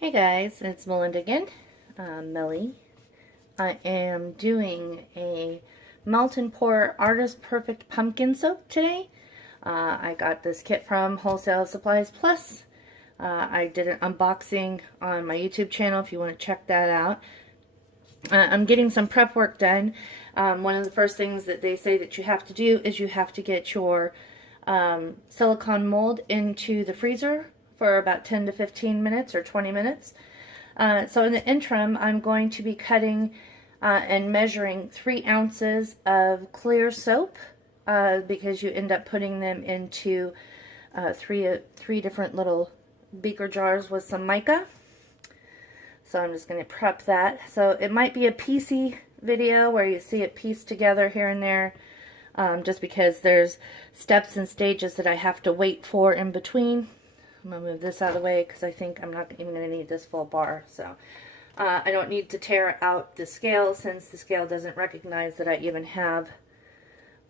Hey guys, it's Melinda again, Melly. I am doing a Melt and Pour Artist Perfect Pumpkin Soap today. I got this kit from Wholesale Supplies Plus. I did an unboxing on my YouTube channel if you want to check that out. I'm getting some prep work done. One of the first things that they say that you have to do is you have to get your silicone mold into the freezer for about 10 to 15 minutes or 20 minutes. So in the interim, I'm going to be cutting and measuring 3 ounces of clear soap because you end up putting them into three different little beaker jars with some mica. So I'm just going to prep that. So it might be a piecey video where you see it pieced together here and there, just because there's steps and stages that I have to wait for in between. I'm going to move this out of the way because I think I'm not even going to need this full bar. So I don't need to tear out the scale since the scale doesn't recognize that I even have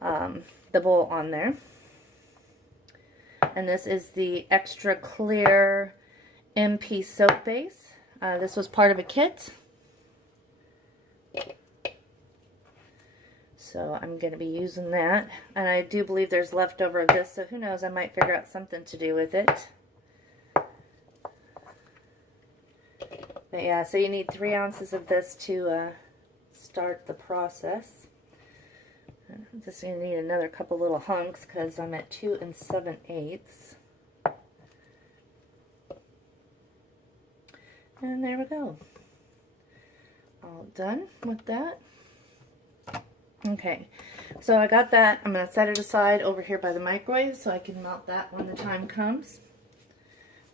the bowl on there. And this is the extra clear MP soap base. This was part of a kit. So I'm going to be using that. And I do believe there's leftover of this, so who knows, I might figure out something to do with it. But yeah, so you need 3 ounces of this to start the process. I'm just going to need another couple little hunks because I'm at 2 7/8. And there we go. All done with that. Okay, so I got that. I'm going to set it aside over here by the microwave so I can melt that when the time comes.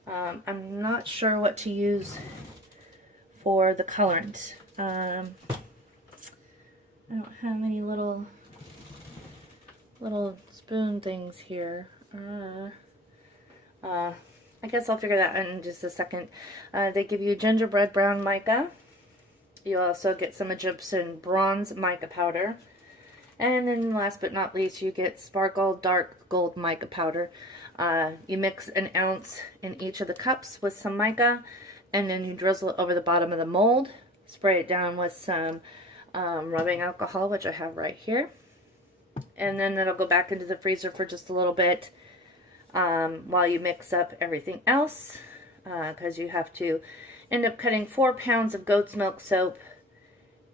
I'm not sure what to use for the colorant. I don't have any little spoon things here. I guess I'll figure that out in just a second. They give you gingerbread brown mica. You also get some Egyptian bronze mica powder. And then last but not least, you get sparkle dark gold mica powder. You mix an ounce in each of the cups with some mica, and then you drizzle it over the bottom of the mold. Spray it down with some rubbing alcohol, which I have right here. And then that'll go back into the freezer for just a little bit while you mix up everything else, because you have to end up cutting 4 pounds of goat's milk soap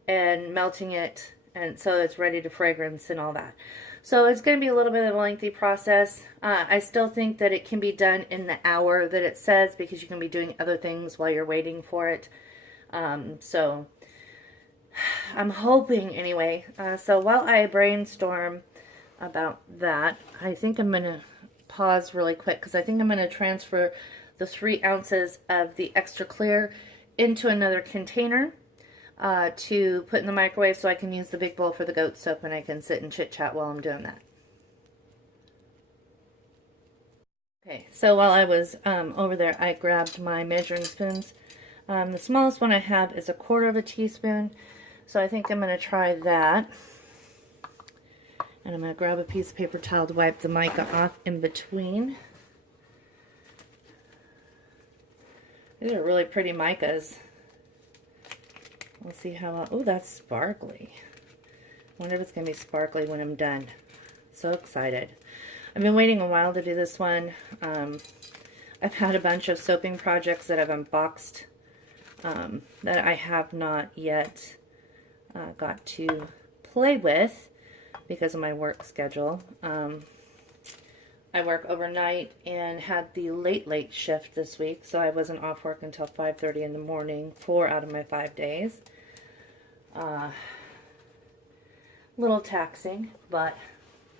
and melting it, and so it's ready to fragrance and all that. So it's going to be a little bit of a lengthy process. I still think that it can be done in the hour that it says because you can be doing other things while you're waiting for it. So I'm hoping anyway. So while I brainstorm about that, I think I'm going to pause really quick because I think I'm going to transfer the 3 ounces of the extra clear into another container to put in the microwave so I can use the big bowl for the goat soap and I can sit and chit chat while I'm doing that. Okay, so while I was over there, I grabbed my measuring spoons. The smallest one I have is 1/4 teaspoon, so I think I'm going to try that. And I'm going to grab a piece of paper towel to wipe the mica off in between. These are really pretty micas. We'll see how, oh, that's sparkly. I wonder if it's going to be sparkly when I'm done. So excited. I've been waiting a while to do this one. I've had a bunch of soaping projects that I've unboxed that I have not yet got to play with because of my work schedule. I work overnight and had the late shift this week, so I wasn't off work until 5:30 in the morning, 4 out of my 5 days. Little taxing, but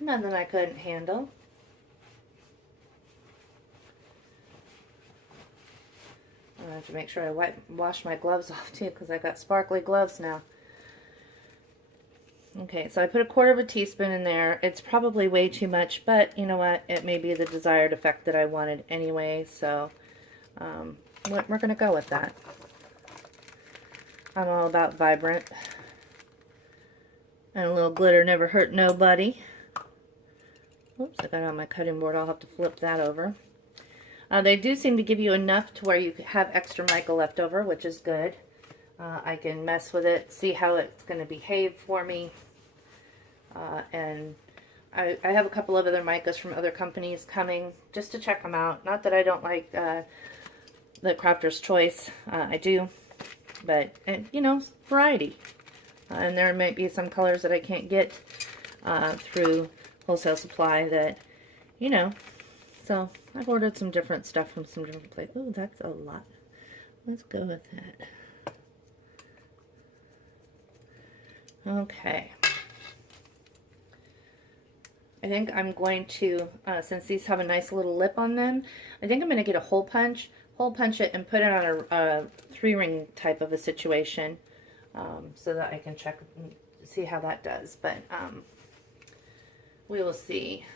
nothing I couldn't handle. I have to make sure I wash my gloves off too, because I got sparkly gloves now. Okay, so I put 1/4 teaspoon in there. It's probably way too much, but you know what? It may be the desired effect that I wanted anyway, so we're going to go with that. I'm all about vibrant. And a little glitter never hurt nobody. Oops, I got it on my cutting board. I'll have to flip that over. They do seem to give you enough to where you have extra mica left over, which is good. I can mess with it, see how it's going to behave for me. And I have a couple of other micas from other companies coming just to check them out. Not that I don't like the Crafter's Choice. I do. But, and, you know, variety. And there might be some colors that I can't get through wholesale supply that, you know. So, I've ordered some different stuff from some different places. Oh, that's a lot. Let's go with that. Okay. I think I'm going to, since these have a nice little lip on them, I think I'm going to get a hole punch it, and put it on a 3-ring type of a situation, so that I can check and see how that does. But we will see.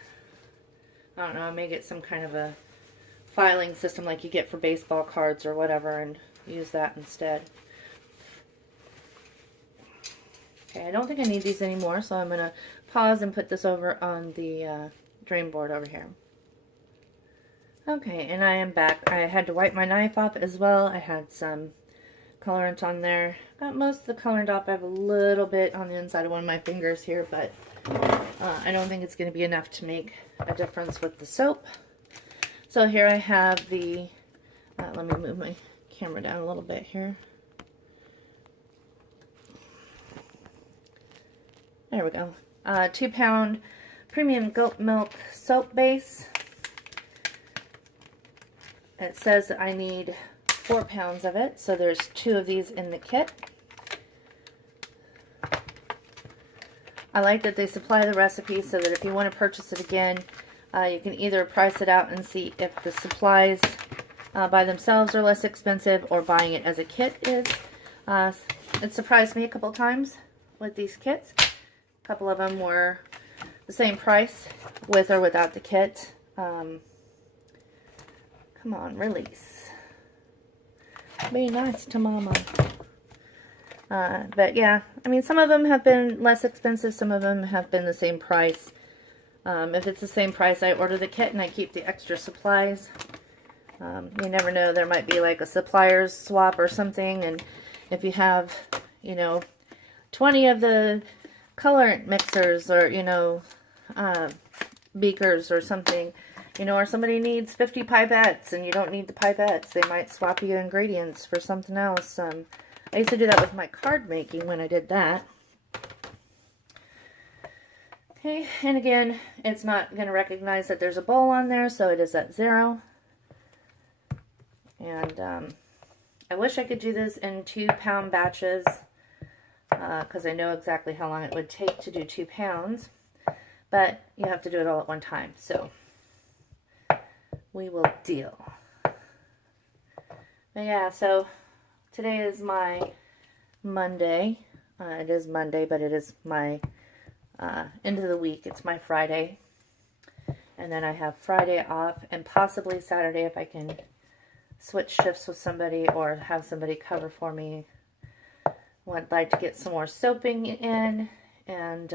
I don't know, I may get some kind of a filing system like you get for baseball cards or whatever and use that instead. Okay, I don't think I need these anymore, so I'm going to pause and put this over on the drain board over here. Okay, and I am back. I had to wipe my knife off as well. I had some colorant on there. Got most of the colorant off. I have a little bit on the inside of one of my fingers here, but I don't think it's going to be enough to make a difference with the soap. So here I have the, let me move my camera down a little bit here. There we go. 2-pound premium goat milk soap base. It says that I need 4 pounds of it, so there's 2 of these in the kit. I like that they supply the recipe so that if you want to purchase it again, you can either price it out and see if the supplies by themselves are less expensive, or buying it as a kit is. It surprised me a couple times with these kits. A couple of them were the same price with or without the kit. Come on, release. Be nice to mama. But yeah, I mean, some of them have been less expensive. Some of them have been the same price. If it's the same price, I order the kit and I keep the extra supplies. You never know. There might be like a supplier's swap or something. And if you have, you know, 20 of the colorant mixers, or, you know, beakers or something, you know, or somebody needs 50 pipettes and you don't need the pipettes, they might swap you ingredients for something else. I used to do that with my card making when I did that. Okay, and again, it's not going to recognize that there's a bowl on there, so it is at 0. And I wish I could do this in 2-pound batches, because I know exactly how long it would take to do 2 pounds, but you have to do it all at one time, so we will deal. But yeah, so today is my Monday. It is Monday, but it is my end of the week. It's my Friday. And then I have Friday off, and possibly Saturday if I can switch shifts with somebody or have somebody cover for me. Would like to get some more soaping in and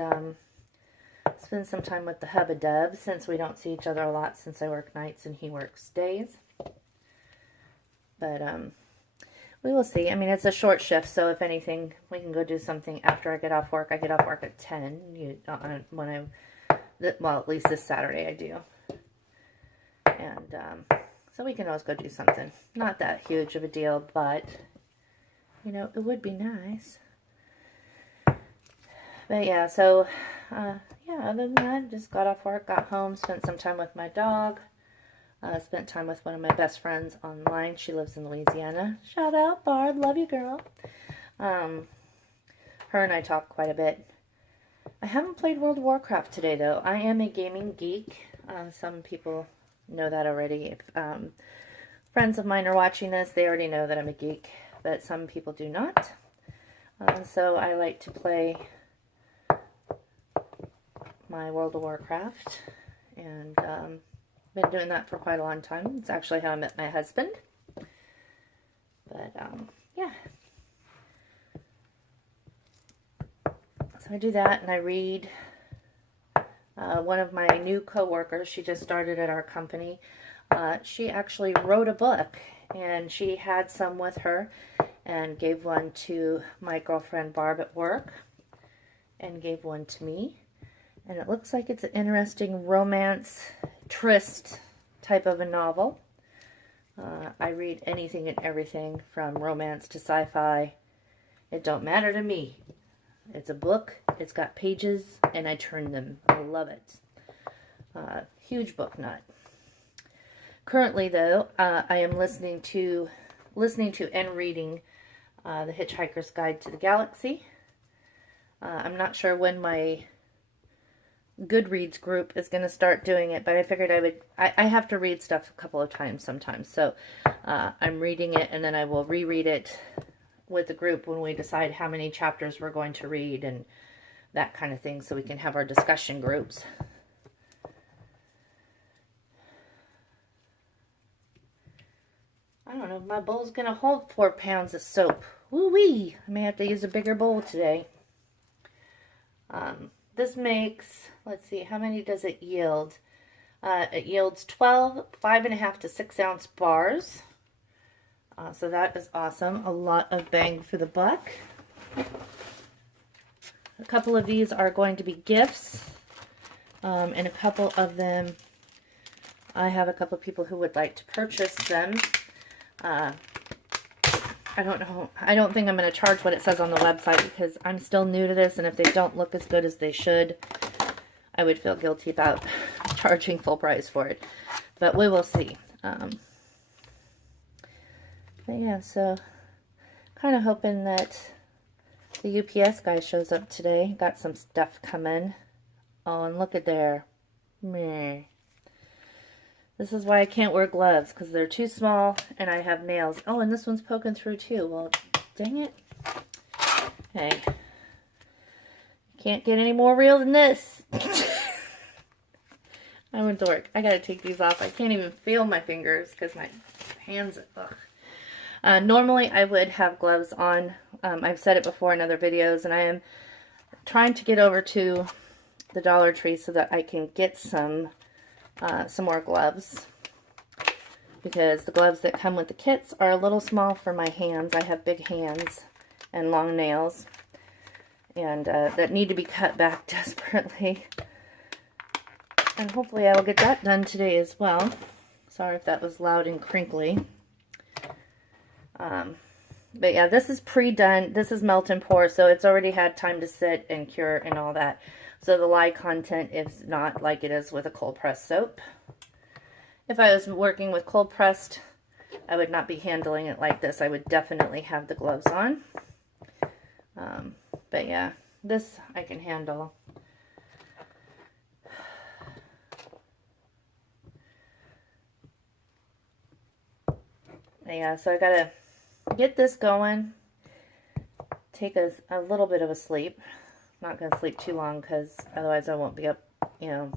spend some time with the hub-a-dub, since we don't see each other a lot, since I work nights and he works days. But we will see. I mean, it's a short shift, so if anything, we can go do something after I get off work. I get off work at 10. Well, at least this Saturday I do. And so we can always go do something. Not that huge of a deal, but, you know, it would be nice. But yeah, so, yeah, other than that, just got off work, got home, spent some time with my dog. Spent time with one of my best friends online. She lives in Louisiana. Shout out, Barb. Love you, girl. Her and I talk quite a bit. I haven't played World of Warcraft today, though. I am a gaming geek. Some people know that already. If friends of mine are watching this, they already know that I'm a geek, but some people do not. So I like to play my World of Warcraft, and been doing that for quite a long time. It's actually how I met my husband. But yeah. So I do that, and I read. One of my new coworkers, she just started at our company. she actually wrote a book, and she had some with her and gave one to my girlfriend Barb at work and gave one to me. And it looks like it's an interesting romance tryst type of a novel. I read anything and everything from romance to sci-fi. It don't matter to me. It's a book, it's got pages, and I turn them. I love it. Huge book nut. Currently, though, I am listening to and reading The Hitchhiker's Guide to the Galaxy. I'm not sure when my Goodreads group is going to start doing it, but I figured I have to read stuff a couple of times sometimes. So I'm reading it, and then I will reread it with the group when we decide how many chapters we're going to read and that kind of thing, so we can have our discussion groups. I don't know if my bowl's going to hold 4 pounds of soap. Woo-wee! I may have to use a bigger bowl today. This makes, let's see, how many does it yield? It yields 12 5.5 to 6 ounce bars. So that is awesome. A lot of bang for the buck. A couple of these are going to be gifts. And a couple of them, I have a couple of people who would like to purchase them. I don't know. I don't think I'm going to charge what it says on the website because I'm still new to this, and if they don't look as good as they should, I would feel guilty about charging full price for it. But we will see. But yeah, so kind of hoping that the UPS guy shows up today. Got some stuff coming. Oh, and look at there. Meh. This is why I can't wear gloves, because they're too small and I have nails. Oh, and this one's poking through too. Well, dang it. Hey. Can't get any more real than this. I went to work. I gotta take these off. I can't even feel my fingers because my hands, ugh. Normally I would have gloves on. I've said it before in other videos, and I am trying to get over to the Dollar Tree so that I can get some more gloves, because the gloves that come with the kits are a little small for my hands. I have big hands and long nails, and that need to be cut back desperately, and hopefully I will get that done today as well. Sorry if that was loud and crinkly. But yeah, this is pre-done. This is melt and pour, so it's already had time to sit and cure and all that. So the lye content is not like it is with a cold pressed soap. If I was working with cold pressed, I would not be handling it like this. I would definitely have the gloves on. But yeah, this I can handle. Yeah, so I gotta get this going. Take a little bit of a sleep. Not going to sleep too long because otherwise I won't be up, in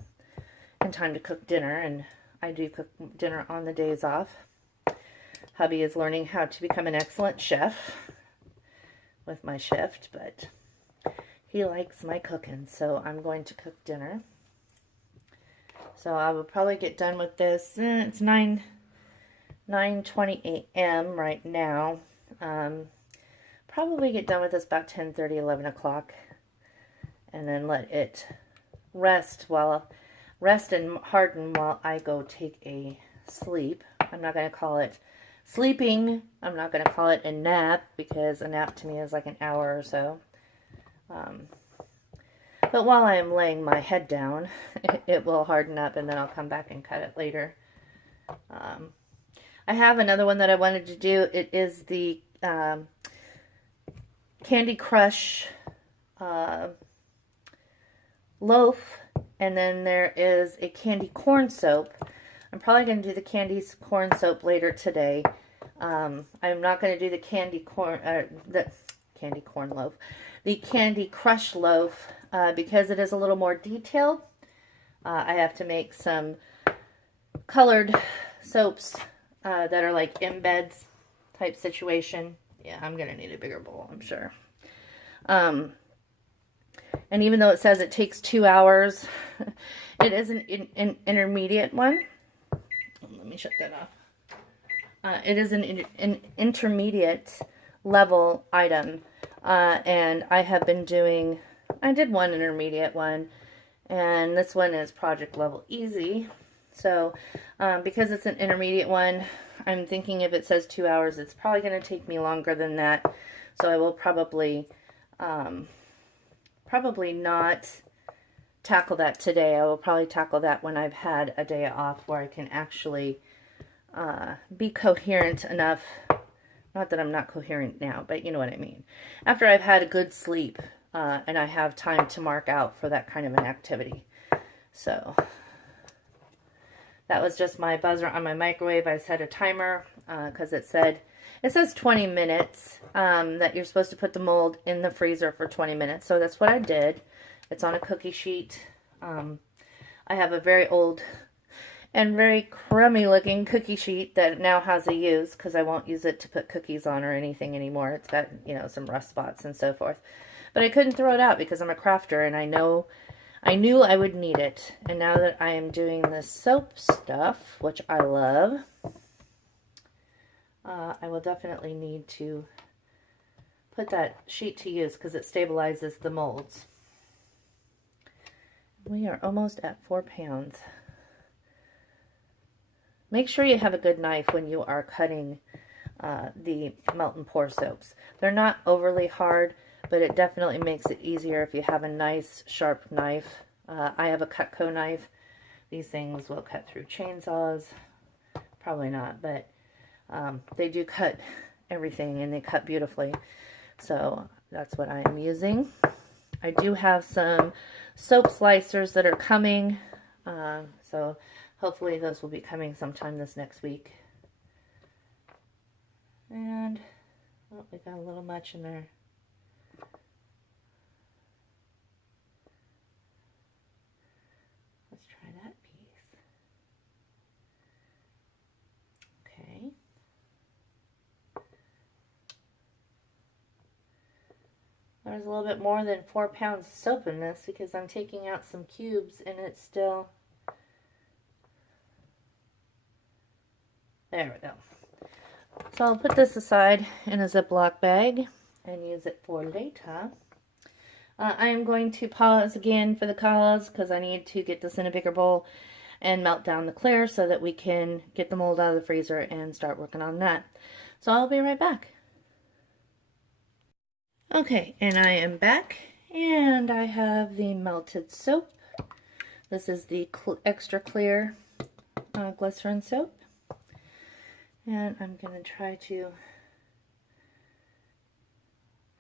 time to cook dinner, and I do cook dinner on the days off. Hubby is learning how to become an excellent chef with my shift, but he likes my cooking, so I'm going to cook dinner. So I will probably get done with this. It's 9:20 a.m. right now. Probably get done with this about 10:30, 11 o'clock. And then let it rest and harden while I go take a sleep. I'm not going to call it sleeping. I'm not going to call it a nap, because a nap to me is like an hour or so. But while I am laying my head down, it will harden up, and then I'll come back and cut it later. I have another one that I wanted to do. It is the Candy Crush loaf, and then there is a candy corn soap. I'm probably going to do the candy corn soap later today. I'm not going to do the candy corn loaf, the Candy Crush loaf, because it is a little more detailed. I have to make some colored soaps that are like embeds type situation. Yeah, I'm going to need a bigger bowl, I'm sure. And even though it says it takes 2 hours, it is an intermediate one. let me shut that off. It is an intermediate level item, and I have been doing, I did one intermediate one, and this one is project level easy. So because it's an intermediate one, I'm thinking if it says 2 hours, it's probably going to take me longer than that. So I will probably not tackle that today. I will probably tackle that when I've had a day off where I can actually be coherent enough. Not that I'm not coherent now, but you know what I mean. After I've had a good sleep and I have time to mark out for that kind of an activity. So that was just my buzzer on my microwave. I set a timer because it says 20 minutes that you're supposed to put the mold in the freezer for 20 minutes. So that's what I did. It's on a cookie sheet. I have a very old and very crummy looking cookie sheet that now has a use because I won't use it to put cookies on or anything anymore. It's got, you know, some rust spots and so forth. But I couldn't throw it out because I'm a crafter and I knew I would need it. And now that I am doing this soap stuff, which I love, I will definitely need to put that sheet to use because it stabilizes the molds. We are almost at 4 pounds. Make sure you have a good knife when you are cutting the melt and pour soaps. They're not overly hard, but it definitely makes it easier if you have a nice sharp knife. I have a Cutco knife. These things will cut through chainsaws. Probably not, but they do cut everything and they cut beautifully. So that's what I am using. I do have some soap slicers that are coming. So hopefully those will be coming sometime this next week. And oh, we got a little much in there. Let's try that piece. Okay. There's a little bit more than 4 pounds of soap in this because I'm taking out some cubes and it's still... There we go. So I'll put this aside in a Ziploc bag and use it for later. I am going to pause again for the cause because I need to get this in a bigger bowl and melt down the clear so that we can get the mold out of the freezer and start working on that. So I'll be right back. Okay, and I am back and I have the melted soap. This is the extra clear glycerin soap. And I'm going to try to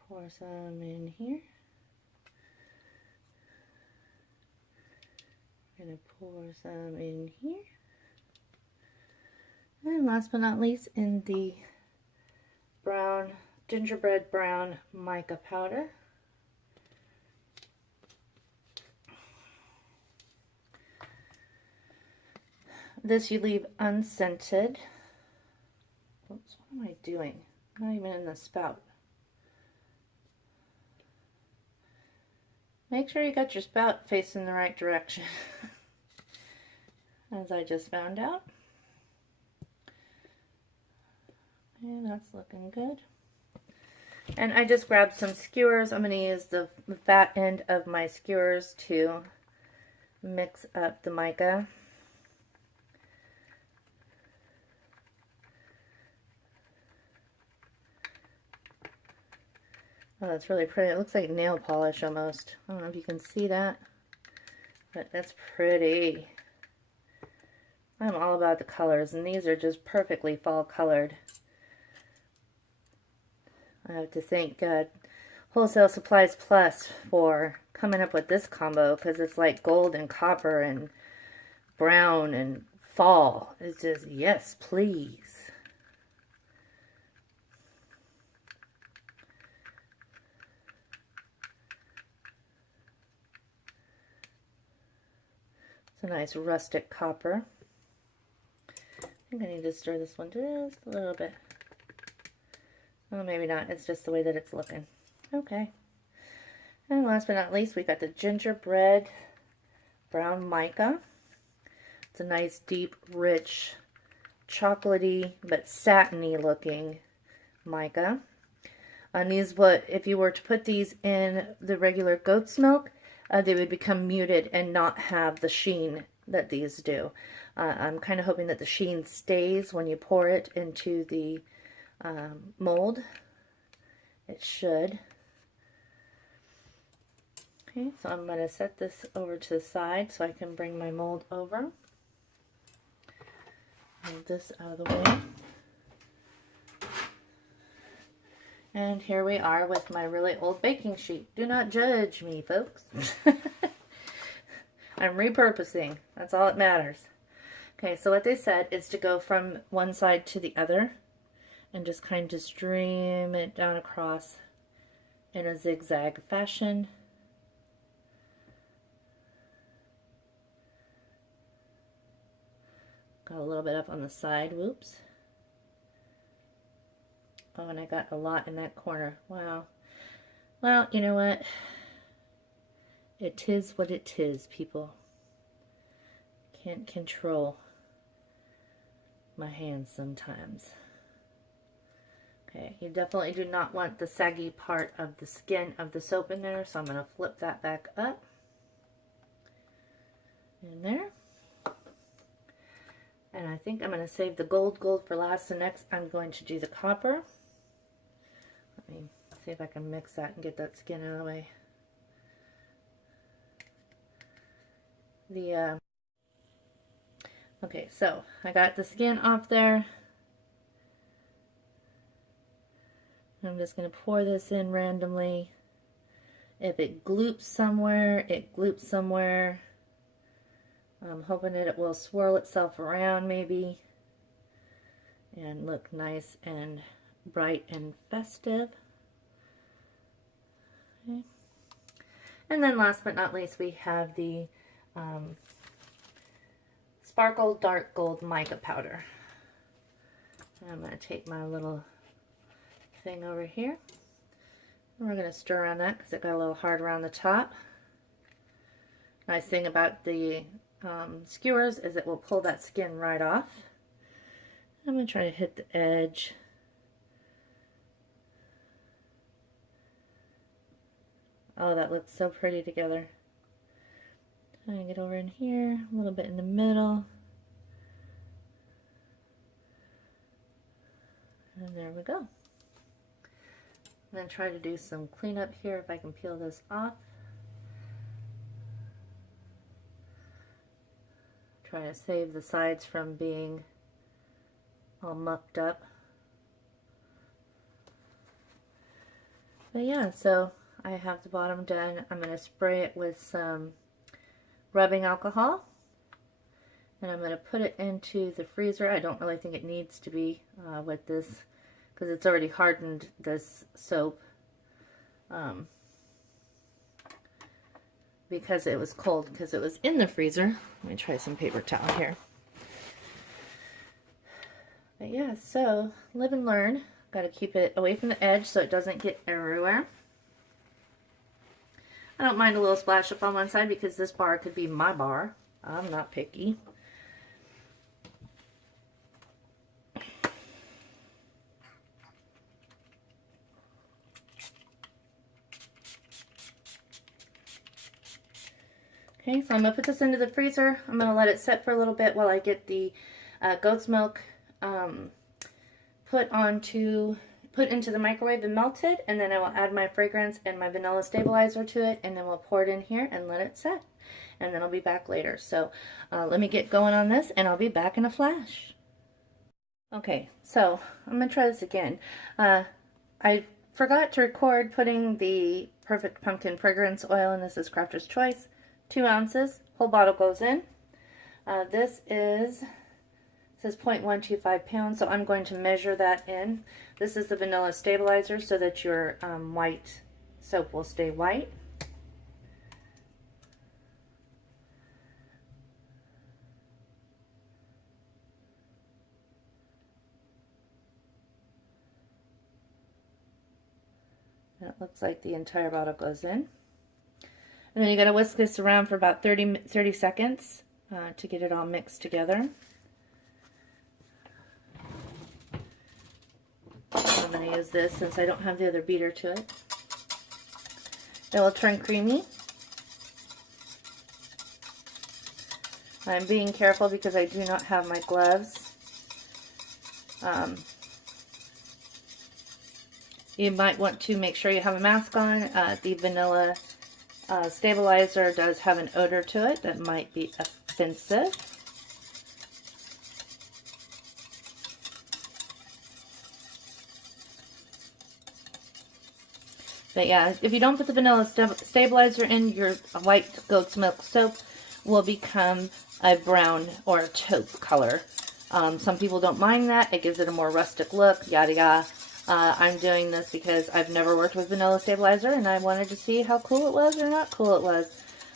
pour some in here. I'm going to pour some in here. And last but not least, in the brown, gingerbread brown mica powder. This you leave unscented. Oops, what am I doing? I'm not even in the spout. Make sure you got your spout facing the right direction. As I just found out. And that's looking good. And I just grabbed some skewers. I'm going to use the fat end of my skewers to mix up the mica. Oh, that's really pretty. It looks like nail polish almost. I don't know if you can see that, but that's pretty. I'm all about the colors, and these are just perfectly fall colored. I have to thank Wholesale Supplies Plus for coming up with this combo, because it's like gold and copper and brown and fall. It's just, yes, please. It's a nice rustic copper. I think I need to stir this one just a little bit. Oh, maybe not. It's just the way that it's looking. Okay. And last but not least, we got the gingerbread brown mica. It's a nice, deep, rich chocolatey but satiny looking mica. And these, what if you were to put these in the regular goat's milk, they would become muted and not have the sheen that these do. I'm kind of hoping that the sheen stays when you pour it into the mold. It should. Okay, so I'm going to set this over to the side so I can bring my mold over. Move this out of the way. And here we are with my really old baking sheet. Do not judge me, folks. I'm repurposing. That's all that matters. Okay, so what they said is to go from one side to the other and just kind of stream it down across in a zigzag fashion. Got a little bit up on the side, whoops. Oh, and I got a lot in that corner. Wow. Well, you know what? It is what it is, people. Can't control my hands sometimes. Okay, you definitely do not want the saggy part of the skin of the soap in there, so I'm going to flip that back up. In there. And I think I'm going to save the gold for last, so next I'm going to do the copper. Let me see if I can mix that and get that skin out of the way. Okay, so I got the skin off there. I'm just going to pour this in randomly. If it gloops somewhere, it gloops somewhere. I'm hoping that it will swirl itself around maybe and look nice and bright and festive. Okay. And then last but not least, we have the Sparkle Dark Gold Mica Powder. I'm going to take my little thing over here. And we're going to stir around that because it got a little hard around the top. Nice thing about the skewers is it will pull that skin right off. I'm going to try to hit the edge. Oh, that looks so pretty together. Trying to get over in here, a little bit in the middle. And there we go. I'm going to try to do some cleanup here if I can peel this off. Try to save the sides from being all mucked up. But yeah, so I have the bottom done. I'm going to spray it with some rubbing alcohol. And I'm going to put it into the freezer. I don't really think it needs to be with this because it's already hardened this soap. Because it was cold, because it was in the freezer. Let me try some paper towel here. But yeah, so live and learn. Got to keep it away from the edge so it doesn't get everywhere. I don't mind a little splash up on one side because this bar could be my bar. I'm not picky. Okay, so I'm going to put this into the freezer. I'm going to let it set for a little bit while I get the goat's milk put into the microwave and melted, and then I will add my fragrance and my vanilla stabilizer to it, and then we'll pour it in here and let it set. And then I'll be back later. So let me get going on this, and I'll be back in a flash. Okay, so I'm going to try this again. I forgot to record putting the Perfect Pumpkin Fragrance Oil, and this is Crafter's Choice. 2 ounces, whole bottle goes in. This says 0.125 pounds, so I'm going to measure that in. This is the vanilla stabilizer so that your white soap will stay white. And it looks like the entire bottle goes in. And then you got to whisk this around for about 30 seconds to get it all mixed together. going to use this since I don't have the other beater to it. It will turn creamy. I'm being careful because I do not have my gloves. You might want to make sure you have a mask on. The vanilla stabilizer does have an odor to it that might be offensive. But yeah, if you don't put the vanilla stabilizer in, your white goat's milk soap will become a brown or a taupe color. Some people don't mind that. It gives it a more rustic look, yada yada. I'm doing this because I've never worked with vanilla stabilizer and I wanted to see how cool it was or not cool it was.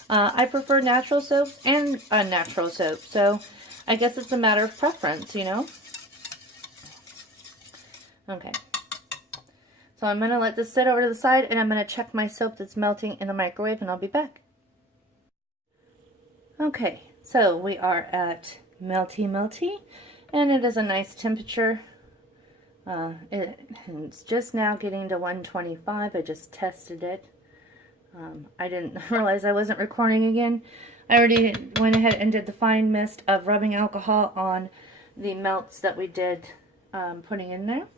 I prefer natural soaps and unnatural soap, so I guess it's a matter of preference, you know? Okay. So I'm going to let this sit over to the side and I'm going to check my soap that's melting in the microwave and I'll be back. Okay, so we are at melty and it is a nice temperature. It's just now getting to 125. I just tested it. I didn't realize I wasn't recording again. I already went ahead and did the fine mist of rubbing alcohol on the melts that we did putting in there.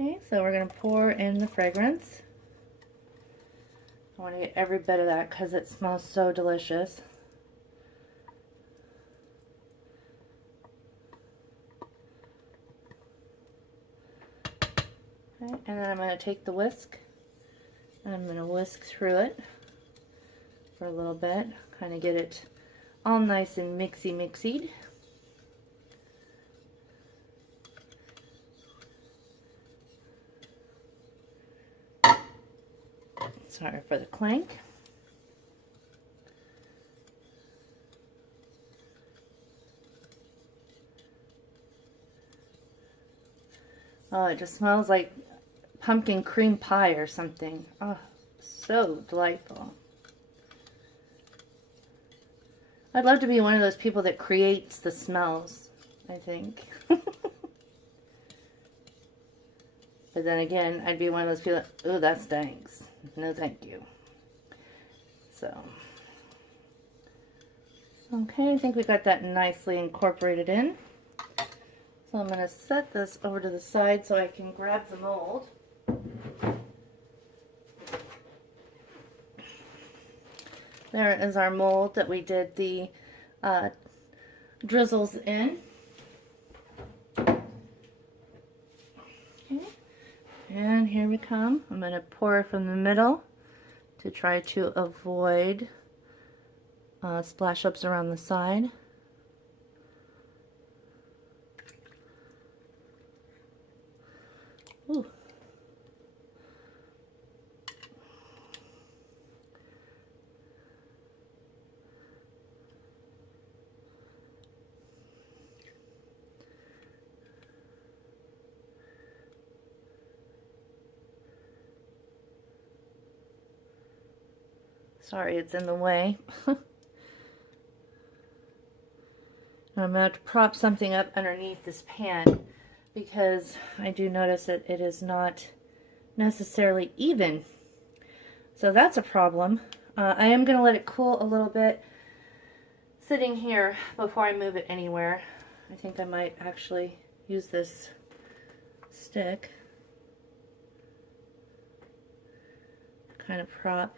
Okay, so we're going to pour in the fragrance. I want to get every bit of that because it smells so delicious. Okay, and then I'm going to take the whisk and I'm going to whisk through it for a little bit, kind of get it all nice and mixy-mixied. Sorry for the clank. Oh, it just smells like pumpkin cream pie or something. Oh, so delightful. I'd love to be one of those people that creates the smells, I think. But then again, I'd be one of those people that, ooh, that stinks. No thank you. So, okay, I think we got that nicely incorporated in. So I'm going to set this over to the side so I can grab the mold. There is our mold that we did the drizzles in. Okay. And here we come. I'm going to pour from the middle to try to avoid splash ups around the side. Ooh. Sorry, it's in the way. I'm going to have to prop something up underneath this pan because I do notice that it is not necessarily even. So that's a problem. I am going to let it cool a little bit sitting here before I move it anywhere. I think I might actually use this stick to kind of prop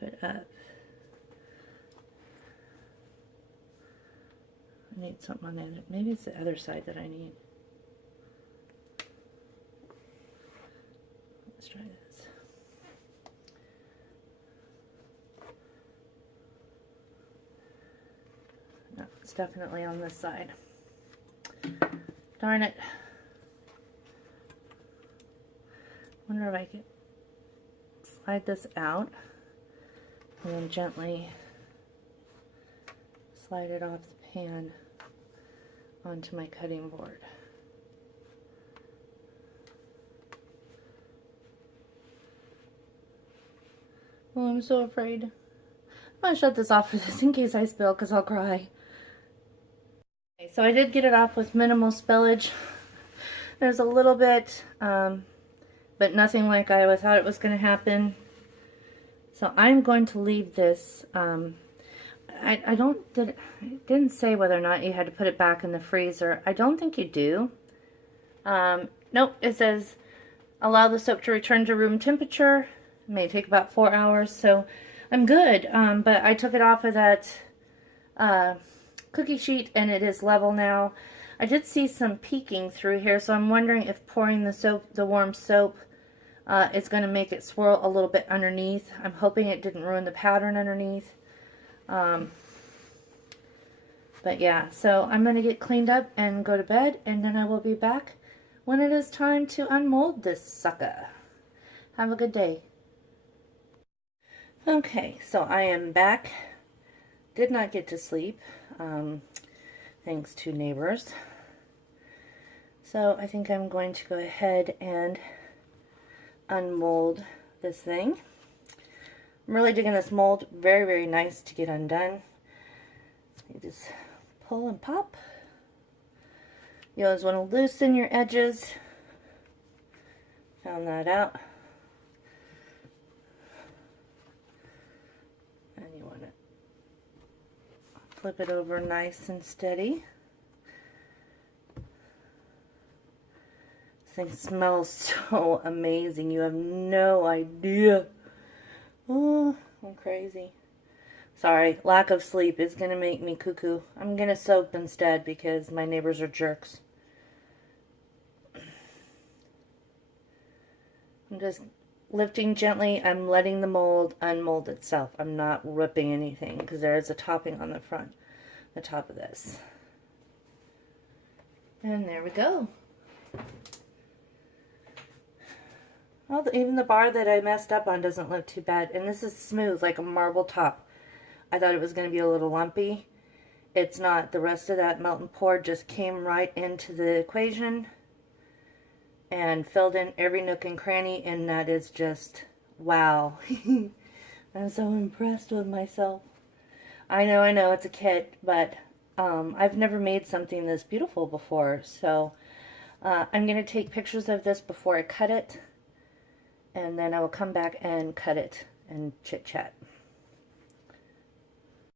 it up. I need something on the other. Maybe it's the other side that I need. Let's try this. No, it's definitely on this side. Darn it. Wonder if I could slide this out and then gently slide it off the pan onto my cutting board. Oh, I'm so afraid. I'm going to shut this off for this in case I spill because I'll cry. Okay, so I did get it off with minimal spillage. There's a little bit, but nothing like I thought it was going to happen. So I'm going to leave this. I didn't say whether or not you had to put it back in the freezer. I don't think you do. Nope, it says allow the soap to return to room temperature. It may take about 4 hours, so I'm good. But I took it off of that cookie sheet and it is level now. I did see some peeking through here, so I'm wondering if pouring the warm soap is going to make it swirl a little bit underneath. I'm hoping it didn't ruin the pattern underneath. But yeah, so I'm going to get cleaned up and go to bed, and then I will be back when it is time to unmold this sucker. Have a good day. Okay, so I am back. Did not get to sleep, thanks to neighbors. So I think I'm going to go ahead and unmold this thing. I'm really digging this mold. Very, very nice to get undone. You just pull and pop. You always want to loosen your edges. Found that out. And you want to flip it over nice and steady. This thing smells so amazing. You have no idea. Oh, I'm crazy. Sorry, lack of sleep is going to make me cuckoo. I'm going to soap instead because my neighbors are jerks. I'm just lifting gently. I'm letting the mold unmold itself. I'm not ripping anything because there is a topping on the front, the top of this. And there we go. Well, even the bar that I messed up on doesn't look too bad. And this is smooth, like a marble top. I thought it was going to be a little lumpy. It's not. The rest of that melt and pour just came right into the equation and filled in every nook and cranny, and that is just wow. I'm so impressed with myself. I know it's a kit, but I've never made something this beautiful before. So I'm going to take pictures of this before I cut it, and then I will come back and cut it and chit chat.